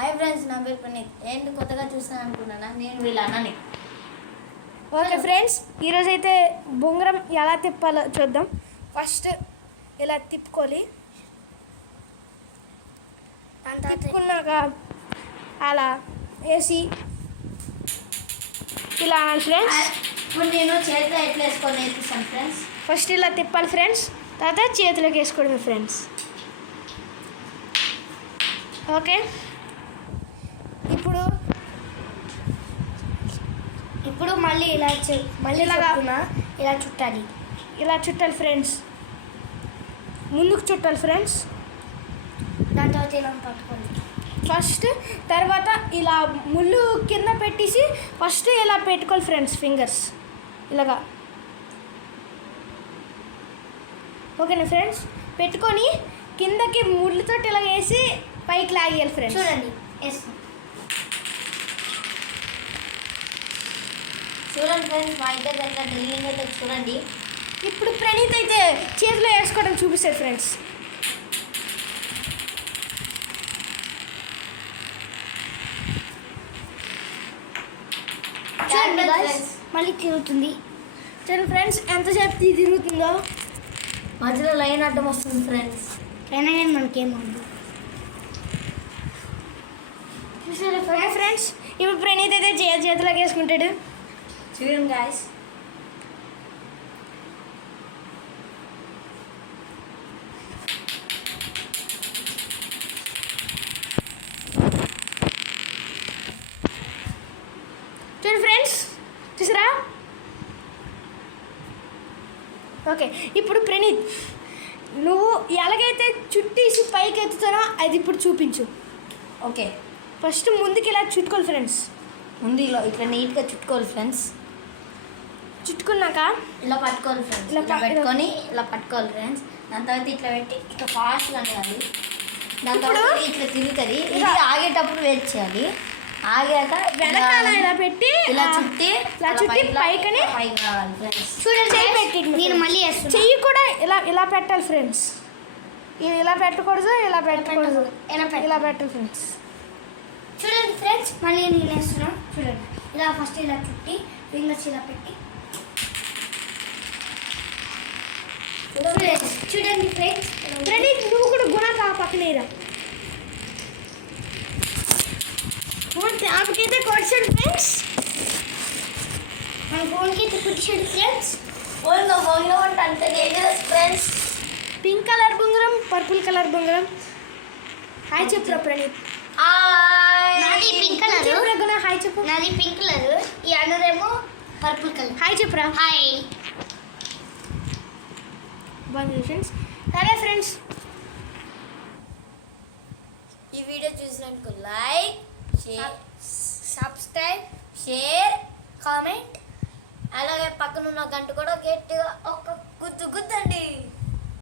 Hi friends, నా పేరు ప్రణీత్. ఏంటి కొత్తగా చూస్తాను అనుకున్నానా? నేను వీళ్ళ అన్నని. ఓకే ఫ్రెండ్స్, ఈరోజైతే బొంగరం ఎలా తిప్పాలో చూద్దాం. ఫస్ట్ ఇలా తిప్పుకోవాలి. తిప్పుకున్నాక అలా వేసి ఇలా అనాలి ఫ్రెండ్స్. ఇప్పుడు నేను చేతిలో ఎట్లా వేసుకొని నేర్పిస్తాను ఫ్రెండ్స్. ఫస్ట్ ఇలా తిప్పాలి ఫ్రెండ్స్, తర్వాత చేతిలోకి వేసుకోవడమే ఫ్రెండ్స్. ఓకే, ఇప్పుడు మళ్ళీ ఇలా చుట్టాలి. ఇలా చుట్టాలి ఫ్రెండ్స్, ముందుకు చుట్టాలి ఫ్రెండ్స్. దాని తర్వాత ఇలా పట్టుకోండి ఫస్ట్. తర్వాత ఇలా ముళ్ళు కింద పెట్టేసి ఫస్ట్ ఇలా పెట్టుకోవాలి ఫ్రెండ్స్, ఫింగర్స్ ఇలాగా. ఓకేనా ఫ్రెండ్స్? పెట్టుకొని కిందకి ముళ్ళతో ఇలా వేసి పైకి లాగేయాలి ఫ్రెండ్స్. చూడండి ఫ్రెండ్స్, మా ఇంటి దగ్గర డ్రిల్లింగ్ అయితే చూడండి. ఇప్పుడు ప్రణీత్ అయితే చేతిలో వేసుకోవడం చూపిస్తాడు ఫ్రెండ్స్. చూడండి మళ్ళీ తిరుగుతుంది. చూడండి ఫ్రెండ్స్, ఎంతసేపు తిరుగుతుందో. మధ్యలో లైన్ అడ్డం వస్తుంది ఫ్రెండ్స్. అయినా కానీ మనకేమవుతుంది. చూసారా ఫ్రెండ్స్? ఇప్పుడు ప్రణీత్ అయితే చేతిలోకి వేసుకుంటాడు. చూడండి గాయస్. చూడండి ఫ్రెండ్స్, చూసారా? ఓకే, ఇప్పుడు ప్రణీత్ నువ్వు ఎలాగైతే చుట్టేసి పైకి ఎత్తుతానో అది ఇప్పుడు చూపించు. ఓకే, ఫస్ట్ ముందుకి ఇలా చుట్టుకోవాలి ఫ్రెండ్స్. ముందు ఇట్లా నీట్గా చుట్టుకోవాలి ఫ్రెండ్స్. చుట్టుకున్నాక ఇలా పట్టుకోవాలి ఫ్రెండ్స్. ఇలా ఇలా పెట్టుకొని ఇలా పట్టుకోవాలి ఫ్రెండ్స్. దాని తర్వాత ఇట్లా పెట్టి ఇట్లా ఫాస్ట్గా అనేయాలి. దాని తర్వాత ఇట్లా తిరుగుతుంది. ఇది ఆగేటప్పుడు వెయిట్ చేయాలి. ఆగాక వెనకాల ఇలా పెట్టి ఇలా చుట్టి పైకని పైకి రావాలి ఫ్రెండ్స్. చూడండి, చెయ్యి పెట్టి నేను మళ్ళీ వేస్తాను. చెయ్యి కూడా ఇలా పెట్టాలి ఫ్రెండ్స్. ఇది ఇలా పెట్టకూడదు, ఇలా పెట్టకూడదు, ఇలా పెట్టాలి ఫ్రెండ్స్. చూడండి ఫ్రెండ్స్, మళ్ళీ నేను వేస్తున్నాను. చూడండి, ఇలా ఫస్ట్ ఇలా చుట్టి ఫింగర్స్ ఇలా పెట్టి చూడండి ఫ్రెండ్స్. ప్రణీత్ నువ్వు కూడా గుణక పక్కనేరా. ఆపకైతే కొట్టాడు ఫ్రెండ్స్. మన ఫోన్కి అయితే కుట్టించాడు ఫ్రెండ్స్. అంటే డేంజరస్ ఫ్రెండ్స్. పింక్ కలర్ బొంగరం, పర్పుల్ కలర్ బొంగరం. హాయ్ చెప్పురా ప్రణీత్. నాది పింక్ కలర్. హాయ్ చెప్పు. నాది పింక్ కలర్, ఈ అన్నదేమో పర్పుల్ కలర్. హాయ్ చెప్పురా. హాయ్. బాగుంది ఫ్రెండ్స్. సరే ఫ్రెండ్స్, ఈ వీడియో చూసినందుకు లైక్, సబ్స్క్రైబ్, షేర్, కామెంట్, అలాగే పక్కనున్న గంట కూడా గట్టిగా ఒక గుద్దండి.